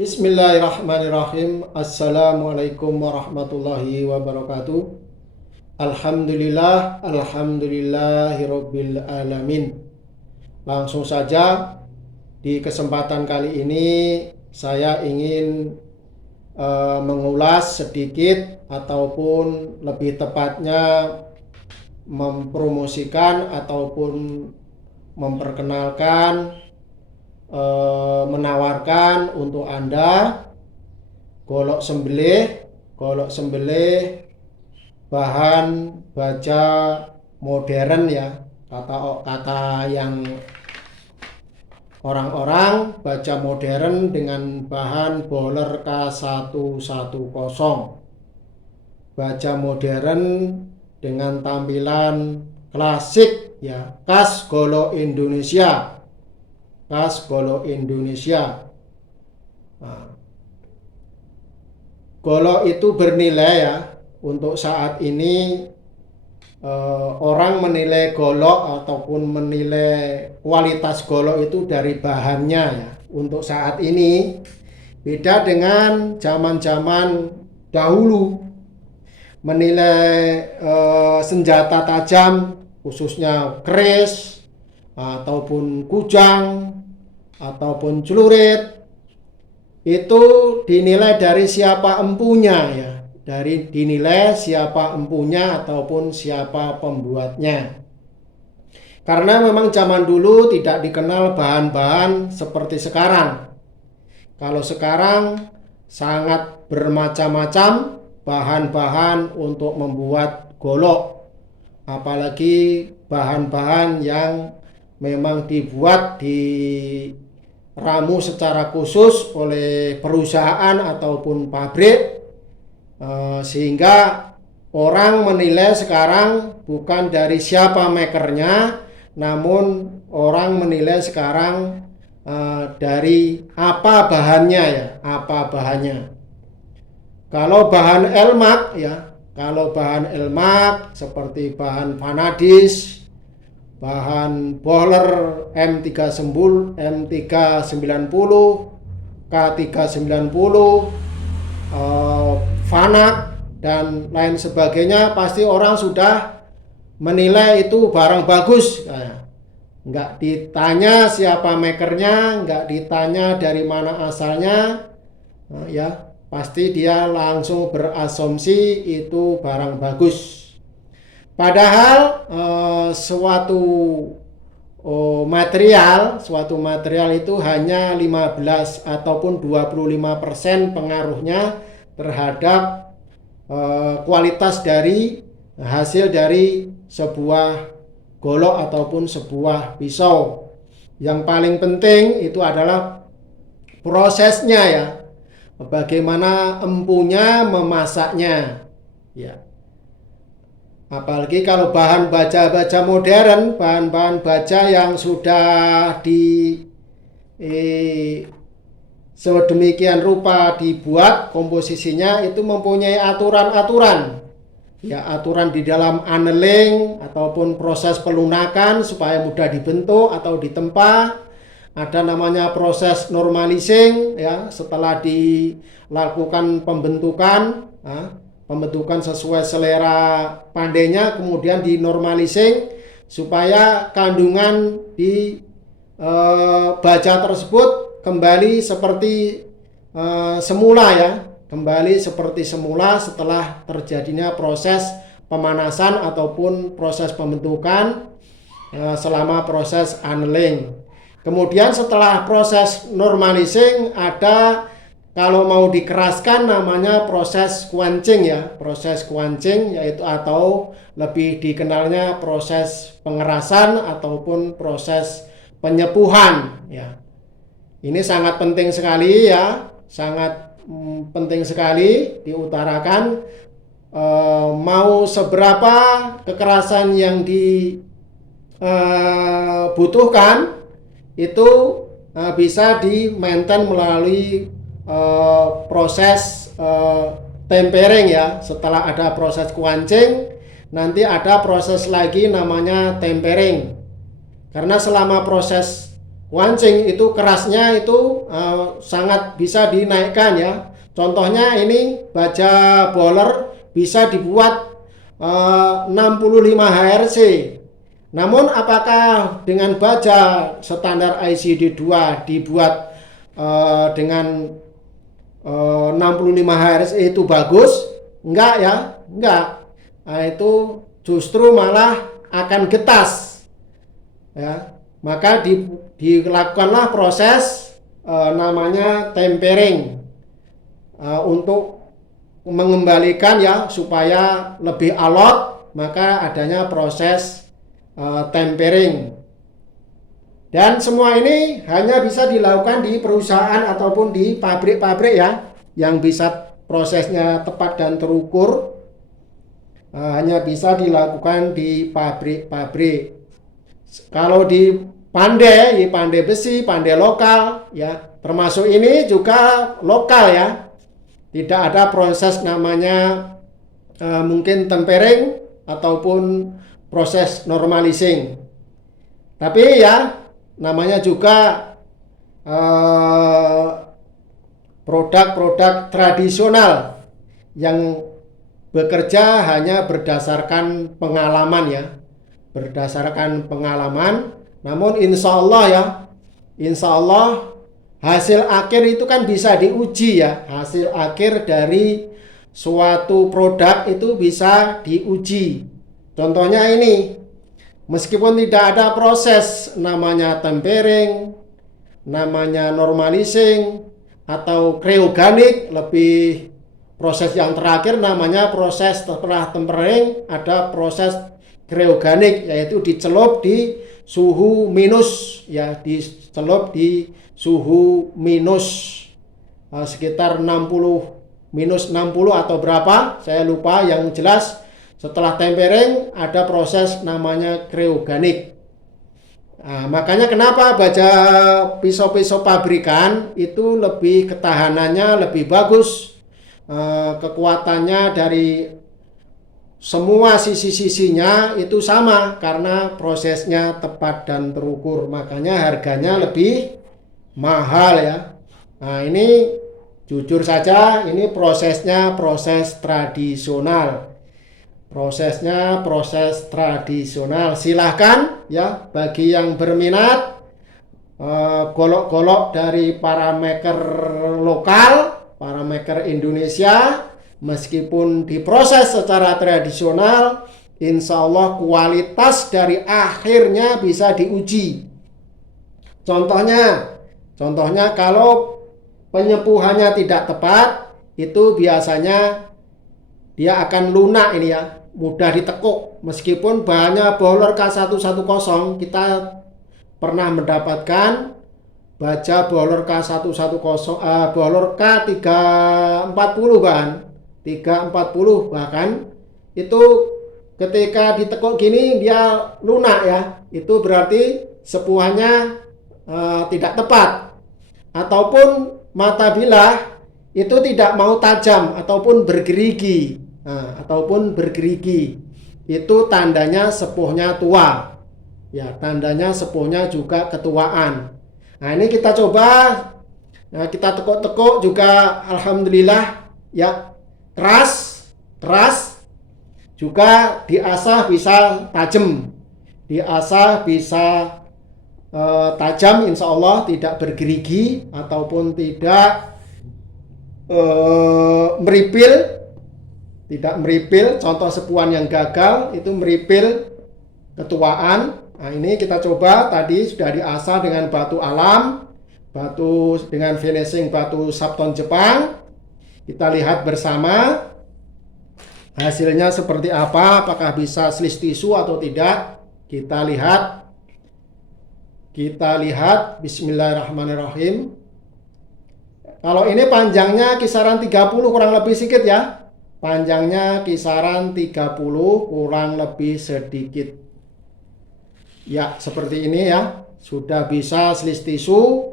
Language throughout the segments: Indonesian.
Bismillahirrahmanirrahim. Assalamualaikum warahmatullahi wabarakatuh. Alhamdulillahirabbil alamin. Langsung saja di kesempatan kali ini saya ingin mengulas sedikit ataupun lebih tepatnya mempromosikan ataupun memperkenalkan, menawarkan untuk Anda golok sembelih bahan baja modern ya, kata yang orang-orang baja modern dengan bahan boler K110, baja modern dengan tampilan klasik ya, khas golok Indonesia. Nah, golok itu bernilai ya. Untuk saat ini orang menilai golok ataupun menilai kualitas golok itu dari bahannya ya. Untuk saat ini beda dengan zaman-zaman dahulu, menilai senjata tajam khususnya keris ataupun kujang ataupun celurit itu dinilai dari siapa empunya ya, dinilai siapa empunya ataupun siapa pembuatnya. Karena memang zaman dulu tidak dikenal bahan-bahan seperti sekarang. Kalau sekarang sangat bermacam-macam bahan-bahan untuk membuat golok, apalagi bahan-bahan yang memang dibuat di ramu secara khusus oleh perusahaan ataupun pabrik, sehingga orang menilai sekarang bukan dari siapa makernya, namun orang menilai sekarang dari apa bahannya ya, apa bahannya. Kalau bahan elmak seperti bahan vanadis, bahan boiler M390, K390, Fanak dan lain sebagainya, pasti orang sudah menilai itu barang bagus. Nggak ditanya siapa makernya, nggak ditanya dari mana asalnya, ya pasti dia langsung berasumsi itu barang bagus. Padahal suatu material itu hanya 15 ataupun 25% pengaruhnya terhadap kualitas dari hasil dari sebuah golok ataupun sebuah pisau. Yang paling penting itu adalah prosesnya ya, bagaimana empunya memasaknya ya. Apalagi kalau bahan baja modern, bahan-bahan baja yang sudah sedemikian rupa dibuat, komposisinya itu mempunyai aturan-aturan. Ya, aturan di dalam annealing ataupun proses pelunakan supaya mudah dibentuk atau ditempa. Ada namanya proses normalizing ya, setelah dilakukan pembentukan sesuai selera pandainya, kemudian dinormalising supaya kandungan di baja tersebut kembali seperti semula ya, kembali seperti semula setelah terjadinya proses pemanasan ataupun proses pembentukan selama proses annealing. Kemudian setelah proses normalizing ada, kalau mau dikeraskan namanya proses quenching ya, proses quenching yaitu atau lebih dikenalnya proses pengerasan ataupun proses penyepuhan ya. Ini sangat penting sekali ya, sangat penting sekali diutarakan. Mau seberapa kekerasan yang dibutuhkan itu bisa di-maintain melalui proses tempering ya. Setelah ada proses quenching, nanti ada proses lagi namanya tempering. Karena selama proses kuancing itu kerasnya itu sangat bisa dinaikkan ya. Contohnya ini baja boiler bisa dibuat 65 HRC. Namun apakah dengan baja standar ICD-2 dibuat dengan 65 HRC itu bagus? Enggak ya, enggak. Nah, itu justru malah akan getas. Ya, maka dilakukanlah proses namanya tempering untuk mengembalikan ya supaya lebih alot, maka adanya proses tempering. Dan semua ini hanya bisa dilakukan di perusahaan ataupun di pabrik-pabrik ya, yang bisa prosesnya tepat dan terukur, hanya bisa dilakukan di pabrik-pabrik. Kalau di pandai besi, pandai lokal ya, termasuk ini juga lokal ya. Tidak ada proses namanya mungkin tempering ataupun proses normalizing. Tapi ya namanya juga produk-produk tradisional yang bekerja hanya berdasarkan pengalaman ya. Berdasarkan pengalaman, namun insya Allah hasil akhir itu kan bisa diuji ya. Hasil akhir dari suatu produk itu bisa diuji. Contohnya ini, meskipun tidak ada proses namanya tempering, namanya normalizing, atau kryoganik, lebih proses yang terakhir namanya proses setelah tempering, ada proses kryoganik, yaitu dicelup di suhu minus ya, dicelup di suhu minus sekitar 60 minus 60 atau berapa saya lupa, yang jelas setelah tempering ada proses namanya kryoganik. Nah, makanya kenapa baja pisau-pisau pabrikan itu lebih ketahanannya lebih bagus, kekuatannya dari semua sisi-sisinya itu sama karena prosesnya tepat dan terukur, makanya harganya lebih mahal ya. Nah, ini jujur saja ini prosesnya proses tradisional. Prosesnya proses tradisional. Silahkan ya bagi yang berminat golok-golok dari para maker lokal, para maker Indonesia. Meskipun diproses secara tradisional, insya Allah kualitas dari akhirnya bisa diuji. Contohnya kalau penyepuhannya tidak tepat, itu biasanya dia akan lunak ini ya, mudah ditekuk. Meskipun bahannya boiler K110, kita pernah mendapatkan baja boiler K110, boiler K340 bahkan itu ketika ditekuk gini dia lunak ya, itu berarti sepuhannya tidak tepat, ataupun mata bilah itu tidak mau tajam ataupun bergerigi. Itu tandanya sepuhnya tua ya, tandanya sepuhnya juga ketuaan. Nah, ini kita coba, kita tekuk-tekuk juga alhamdulillah ya, keras juga, diasah bisa tajam, tajam, insya Allah tidak bergerigi ataupun tidak meripil. Contoh sepuhan yang gagal itu meripil ketuaan. Nah, ini kita coba, tadi sudah diasah dengan batu alam, batu dengan finishing batu Sapton Jepang. Kita lihat bersama hasilnya seperti apa, apakah bisa slice tisu atau tidak. Kita lihat bismillahirrahmanirrahim. Kalau ini panjangnya kisaran 30 kurang lebih sedikit ya. Panjangnya kisaran 30 kurang lebih sedikit. Ya, seperti ini ya. Sudah bisa slice tisu.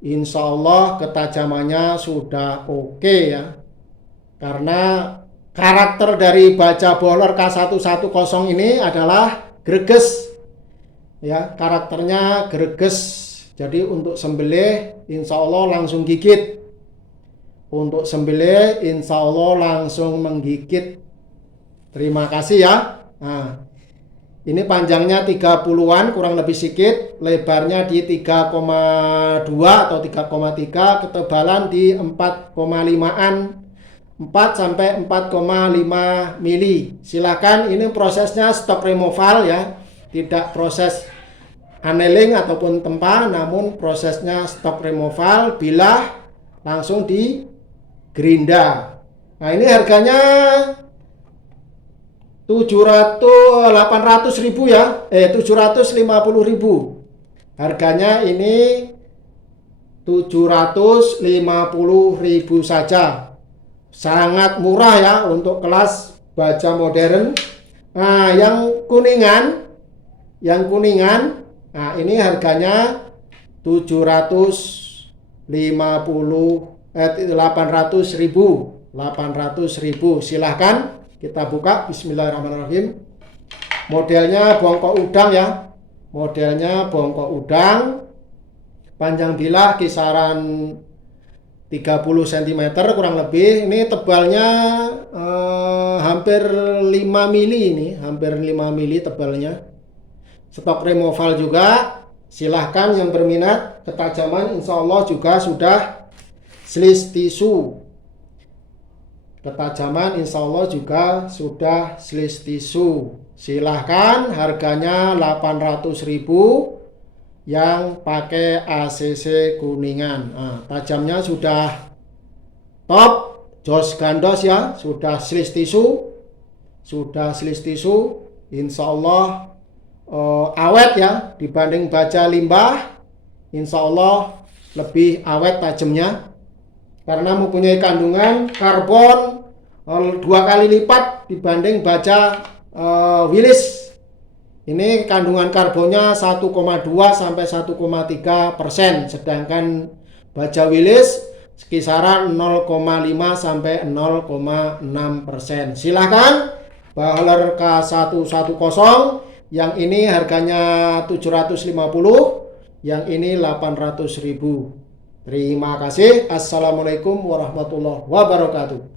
Insya Allah ketajamannya sudah oke ya. Karena karakter dari baja boiler K110 ini adalah greges. Ya, karakternya greges Jadi untuk sembelih insya Allah langsung gigit. Untuk sembelih insya Allah langsung menggigit. Terima kasih ya. Nah, ini panjangnya 30-an kurang lebih sedikit, lebarnya di 3,2 atau 3,3, ketebalan di 4,5-an, 4 sampai 4,5 mili. Silakan, ini prosesnya stock removal ya, tidak proses annealing ataupun tempa, namun prosesnya stock removal, bilah langsung di gerinda. Nah, ini harganya 800.000 ya, 750.000. Harganya ini 750.000 saja. Sangat murah ya untuk kelas baja modern. Nah, yang kuningan, nah ini harganya 800.000. Silahkan kita buka. Bismillahirrahmanirrahim. Modelnya bongkok udang ya. Modelnya bongkok udang. Panjang bilah kisaran 30 cm kurang lebih. Ini tebalnya hampir 5 mili ini. Hampir 5 mili tebalnya. Stok removal juga. Silahkan yang berminat. Ketajaman insya Allah juga sudah slis tisu. Ketajaman insya Allah juga sudah slis tisu. Silahkan, harganya 800.000 yang pakai ACC kuningan. Nah, tajamnya sudah top, jos gandos ya, sudah slis tisu. Insya Allah awet ya, dibanding baja limbah. Insya Allah lebih awet tajamnya. Karena mempunyai kandungan karbon 2 kali lipat dibanding baja Willis. Ini kandungan karbonnya 1,2 sampai 1,3%, sedangkan baja Willis kisaran 0,5 sampai 0,6%. Silahkan Bahlor K110, yang ini harganya 750, yang ini 800.000. Terima kasih. Assalamualaikum warahmatullahi wabarakatuh.